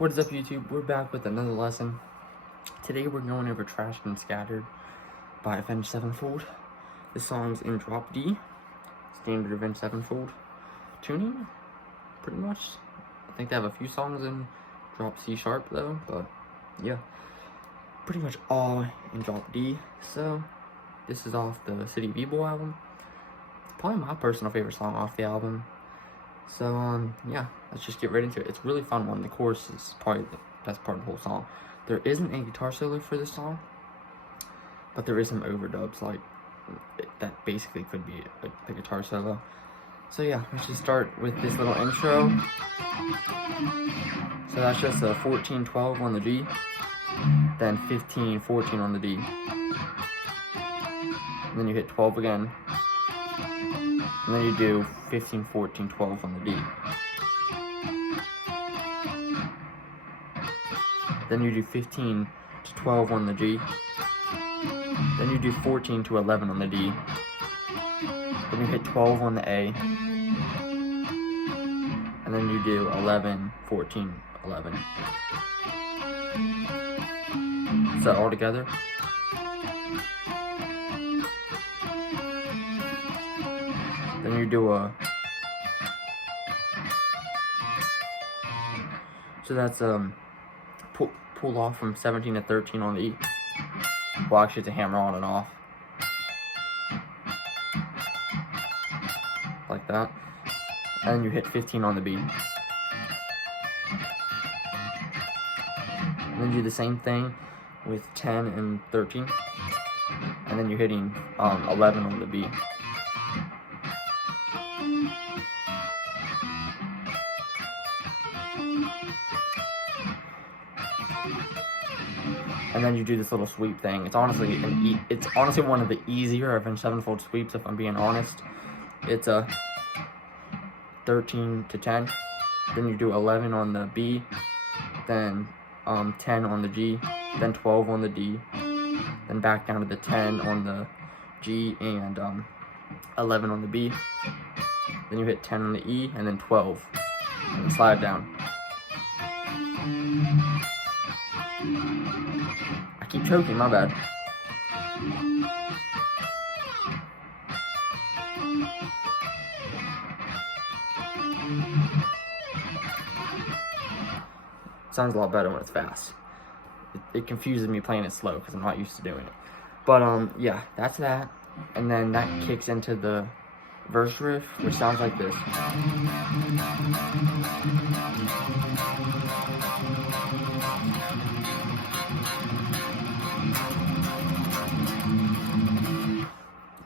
What is up, YouTube? We're back with another lesson. Today we're going over Trashed and Scattered by Avenged Sevenfold. This song's in drop D, standard Avenged Sevenfold tuning, pretty much. I think they have a few songs in drop C sharp though, but yeah, pretty much all in drop D. So this is off the City B-Boy album. It's probably my personal favorite song off the album. So, yeah, let's just get right into it. It's a really fun one. The chorus is probably the best part of the whole song. There isn't a guitar solo for this song, but there is some overdubs, like, that basically could be the guitar solo. So, yeah, let's just start with this little intro. So that's just a 14-12 on the G, then 15-14 on the D. And then you hit 12 again. And then you do 15, 14, 12 on the D. Then you do 15 to 12 on the G. Then you do 14 to 11 on the D. Then you hit 12 on the A. And then you do 11, 14, 11. So all together. Then you do a, so that's pull off from 17 to 13 on the E. Well, actually it's a hammer on and off, like that. And then you hit 15 on the B. And then do the same thing with 10 and 13. And then you're hitting 11 on the B. And then you do this little sweep thing. It's honestly one of the easier Avenged Sevenfold sweeps, if I'm being honest. It's a 13 to 10. Then you do 11 on the B. Then 10 on the G. Then 12 on the D. Then back down to the 10 on the G and 11 on the B. Then you hit 10 on the E and then 12. And slide down. I keep choking, my bad. Sounds a lot better when it's fast. It confuses me playing it slow because I'm not used to doing it. But yeah, that's that. And then that kicks into the verse riff, which sounds like this.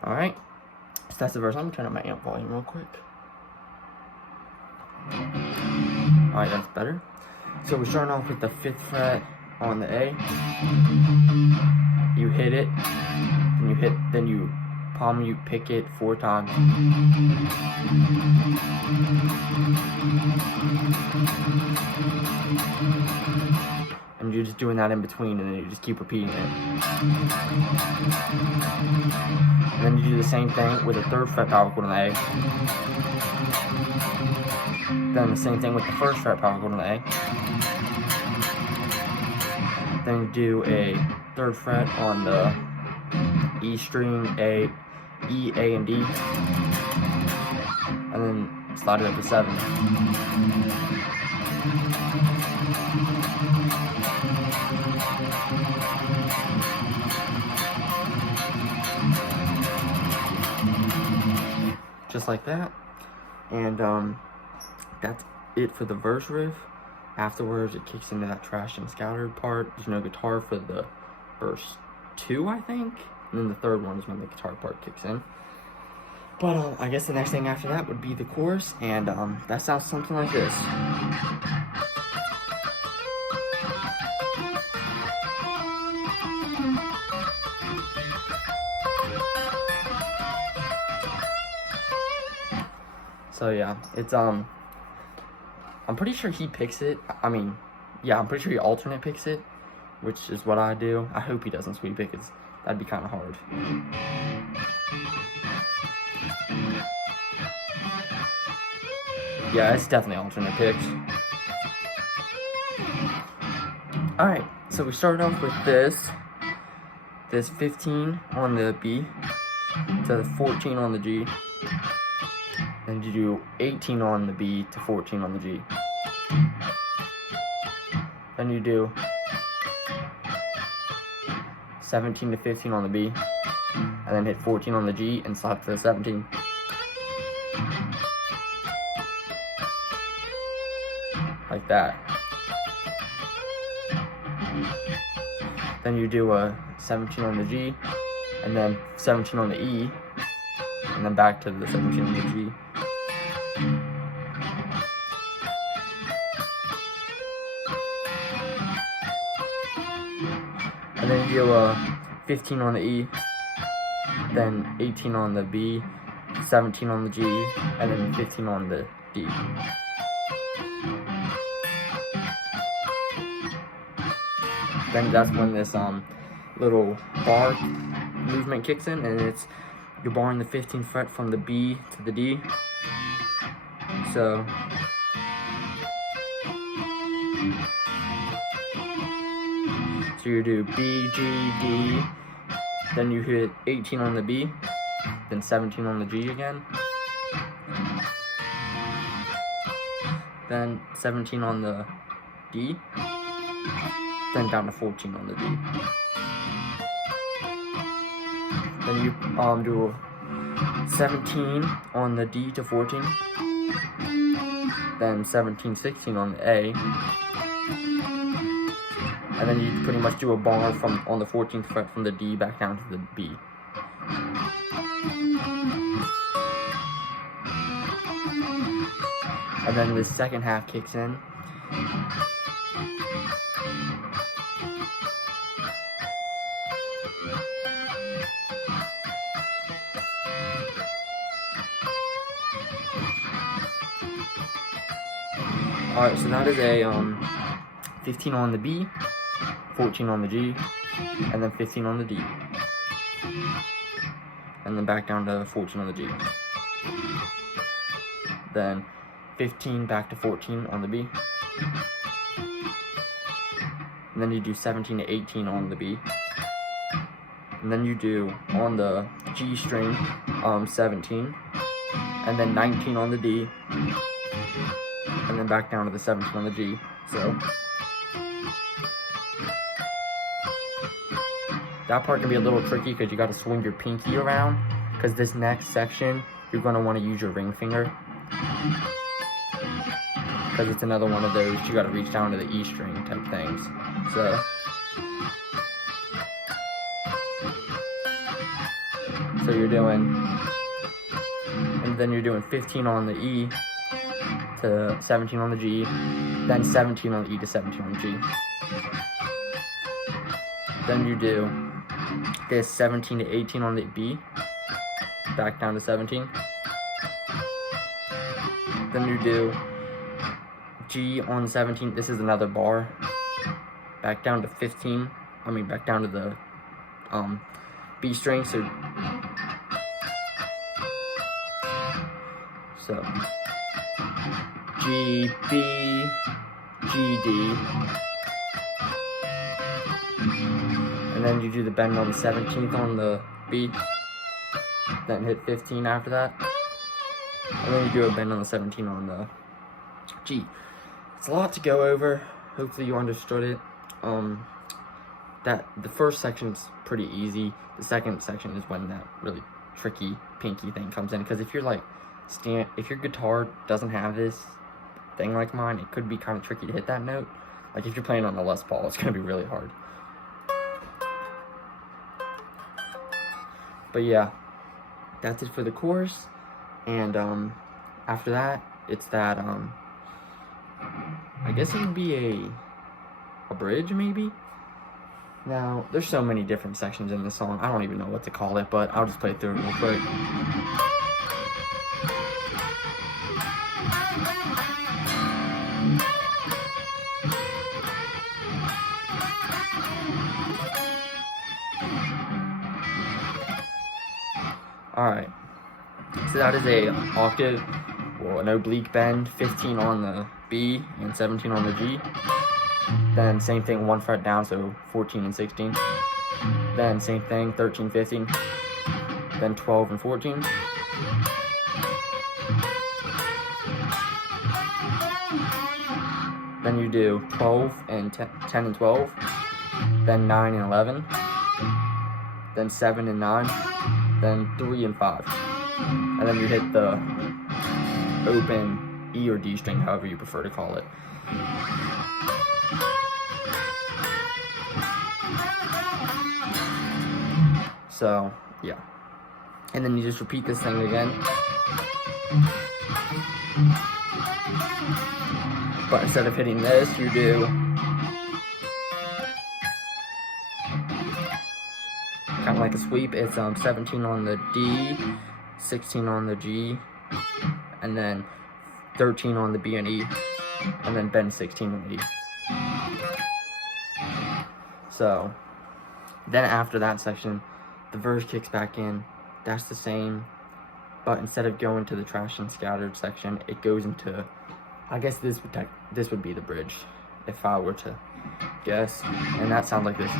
Alright, so that's the verse. I'm gonna turn up my amp volume real quick. Alright, that's better. So we're starting off with the 5th fret on the A. You hit it, then you palm mute pick it 4 times. And you're just doing that in between, and then you just keep repeating it. And then you do the same thing with the 3rd fret power chord on the A. Then the same thing with the 1st fret power chord on the A. Then you do a 3rd fret on the E string, A, E, A, and D. And then slide it up to 7. Just like that. And that's it for the verse riff. Afterwards, it kicks into that Trashed and Scattered part. There's no guitar for the verse 2, I think. And then the 3rd one is when the guitar part kicks in. But I guess the next thing after that would be the chorus. And that sounds something like this. So yeah, it's I'm pretty sure he picks it. I mean, yeah, I'm pretty sure he alternate picks it, which is what I do. I hope he doesn't sweep it, because that'd be kind of hard. Yeah, it's definitely alternate picks. Alright, so we started off with this 15 on the B to the 14 on the G. Then you do 18 on the B to 14 on the G. Then you do 17 to 15 on the B, and then hit 14 on the G and slap to the 17. Like that. Then you do a 17 on the G, and then 17 on the E, and then back to the 17 on the G. And then you do a 15 on the E, then 18 on the B, 17 on the G, and then 15 on the D. Then that's when this little bar movement kicks in, and it's you're barring the 15th fret from the B to the D. So you do B, G, D, then you hit 18 on the B, then 17 on the G again, then 17 on the D, then down to 14 on the D. Then you do 17 on the D to 14, then 17, 16 on the A, and then you pretty much do a bar from on the 14th fret from the D back down to the B. And then the second half kicks in. Alright, so that is a 15 on the B, 14 on the G, and then 15 on the D. And then back down to 14 on the G. Then 15 back to 14 on the B. And then you do 17 to 18 on the B. And then you do on the G string 17, and then 19 on the D, and then back down to the 17 on the G. So that part can be a little tricky because you got to swing your pinky around, because this next section you're going to want to use your ring finger, because it's another one of those you got to reach down to the E string type things. So you're doing, and then you're doing 15 on the E to 17 on the G, then 17 on the E to 17 on the G. Then you do this 17 to 18 on the B, back down to 17. Then you do G on 17, this is another bar, back down to 15, back down to the B string, so G, B, G, D, and then you do the bend on the 17th on the B, then hit 15 after that, and then you do a bend on the 17 on the G. It's a lot to go over. Hopefully you understood it. That the first section's pretty easy. The second section is when that really tricky pinky thing comes in, because if you're like if your guitar doesn't have this thing like mine, it could be kind of tricky to hit that note. Like if you're playing on a Les Paul, it's gonna be really hard. But yeah, that's it for the chorus, and after that, it's that I guess it would be a bridge maybe. Now there's so many different sections in this song, I don't even know what to call it, but I'll just play through it real quick. Alright, so that is a octave, well, an oblique bend, 15 on the B and 17 on the G. Then same thing, 1 fret down, so 14 and 16. Then same thing, 13, 15. Then 12 and 14. Then you do 12 and 10 and 12. Then 9 and 11. Then 7 and 9. Then 3 and 5. And then you hit the open E or D string, however you prefer to call it. So, yeah. And then you just repeat this thing again. But instead of hitting this, you do kind of like a sweep. It's 17 on the D, 16 on the G, and then 13 on the B and E, and then bend 16 on the E. So, then after that section, the verse kicks back in. That's the same, but instead of going to the trash and scattered section, it goes into, I guess this would be the bridge, if I were to guess, and that sounds like this.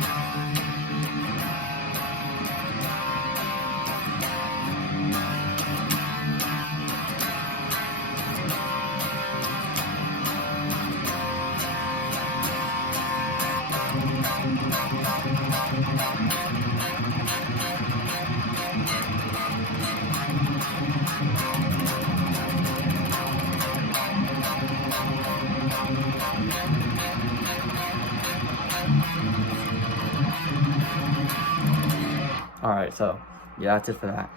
Alright, so yeah, that's it for that.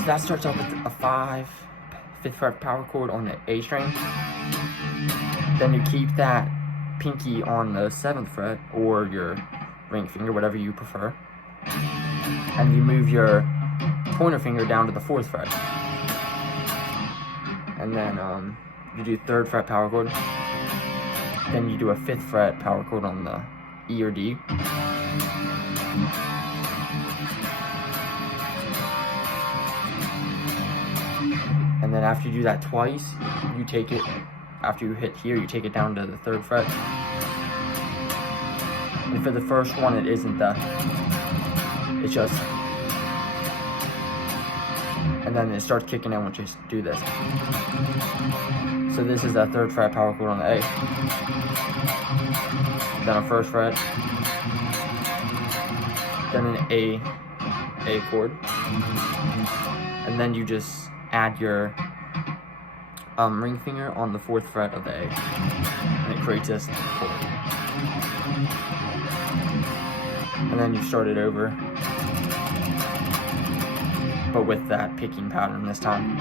So that starts off with a 5th fret power chord on the A string. Then you keep that pinky on the 7th fret, or your ring finger, whatever you prefer. And you move your pointer finger down to the 4th fret. And then you do 3rd fret power chord. Then you do a 5th fret power chord on the E or D. And then after you do that twice, you take it, after you hit here, you take it down to the 3rd fret. And for the first one, it isn't the, it's just, and then it starts kicking in once you do this. So this is the 3rd fret power chord on the A. Then a 1st fret. Then an A chord. And then you just add your ring finger on the 4th fret of the A, and it creates this chord. And then you start it over, but with that picking pattern this time.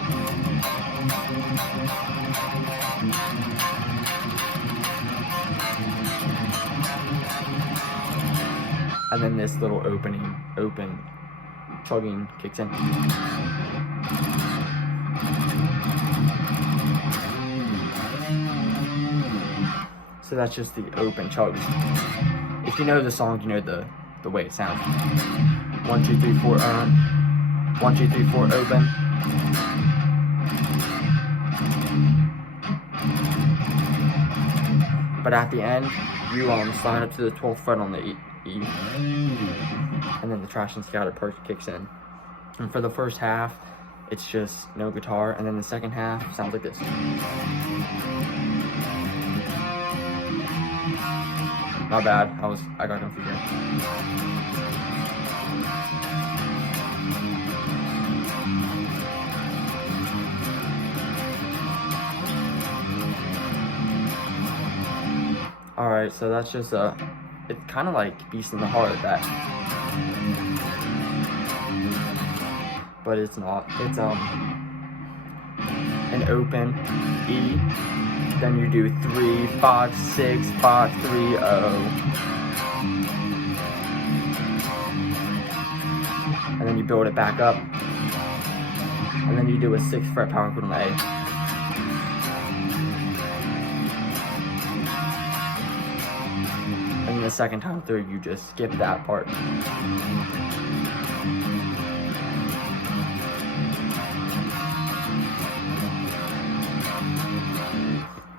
And then this little open chugging kicks in. So that's just the open chugs. If you know the song, you know the way it sounds. 1, 2, 3, 4, 1, 2, 3, 4, open. But at the end, you slide up to the 12th fret on the E, and then the trash and scatter part kicks in. And for the first half, it's just no guitar, and then the second half sounds like this. Not bad. I got confused. Alright, so that's just it's kind of like Beast in the Heart of that. But it's not. It's an open E. Then you do 3, 5, 6, 5, 3, 0. And then you build it back up. And then you do a 6th fret power chord on the A. And the second time through, you just skip that part.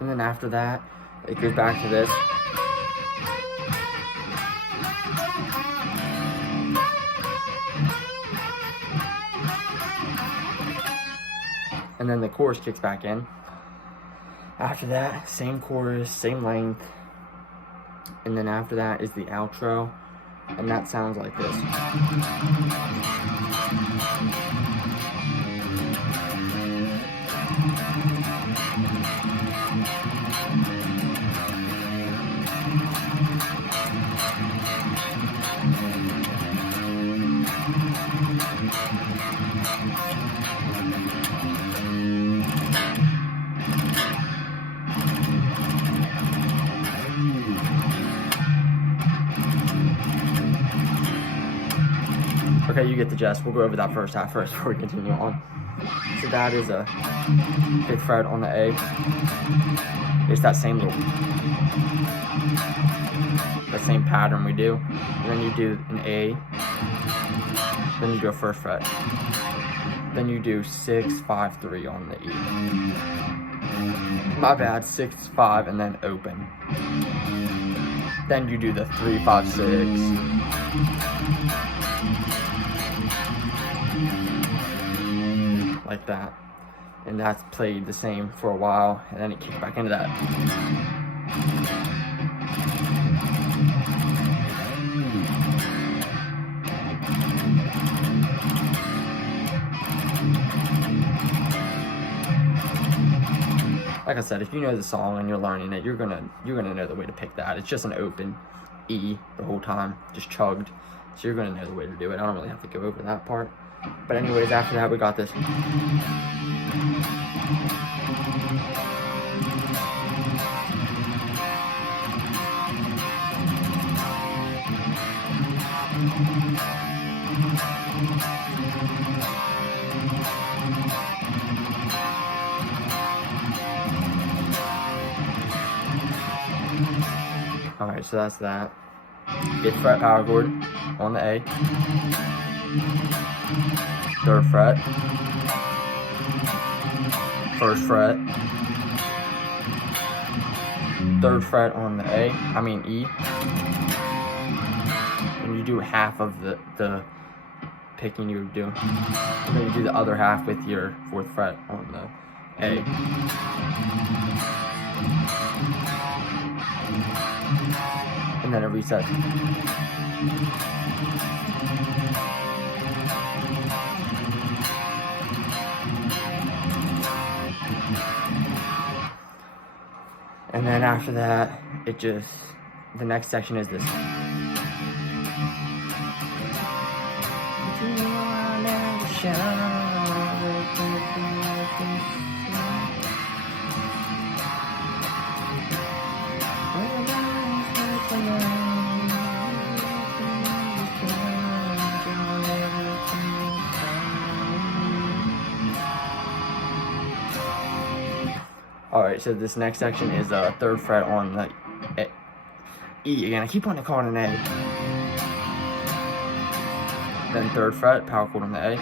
And then after that, it goes back to this. and then the chorus kicks back in. After that, same chorus, same length, and then after that is the outro, and that sounds like this. Okay, you get the gist. We'll go over that first half first before we continue on. So that is a 5th fret on the A. It's that same little, the same pattern we do. And then you do an A, then you do a 1st fret. Then you do 6, 5, 3 on the E. My bad, 6, 5, and then open. Then you do the 3, 5, 6. Like that, and that's played the same for a while, and then it kicks back into that. Like I said, if you know the song and you're learning it, you're gonna know the way to pick that. It's just an open E the whole time, just chugged, so you're gonna know the way to do it. I don't really have to go over that part. But anyways, after that, we got this. Alright, so that's that. 5th fret power chord on the A. 3rd fret, 1st fret, 3rd fret on the E, and you do half of the picking you would do, and then you do the other half with your 4th fret on the A. And then it resets. And then after that, the next section is this. Alright, so this next section is a 3rd fret on the E again. I keep wanting to call it an A. Then 3rd fret, power chord on the A.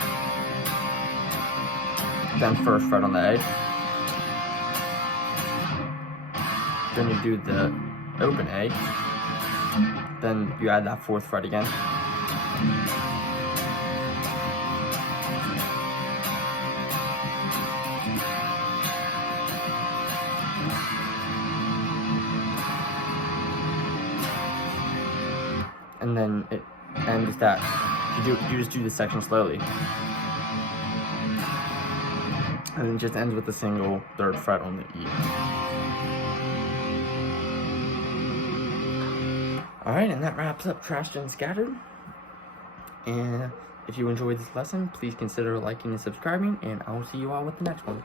Then 1st fret on the A. Then you do the open A. Then you add that 4th fret again. And then it ends that. You just do this section slowly. And it just ends with a single 3rd fret on the E. Alright, and that wraps up Trashed and Scattered. And if you enjoyed this lesson, please consider liking and subscribing, and I will see you all with the next one.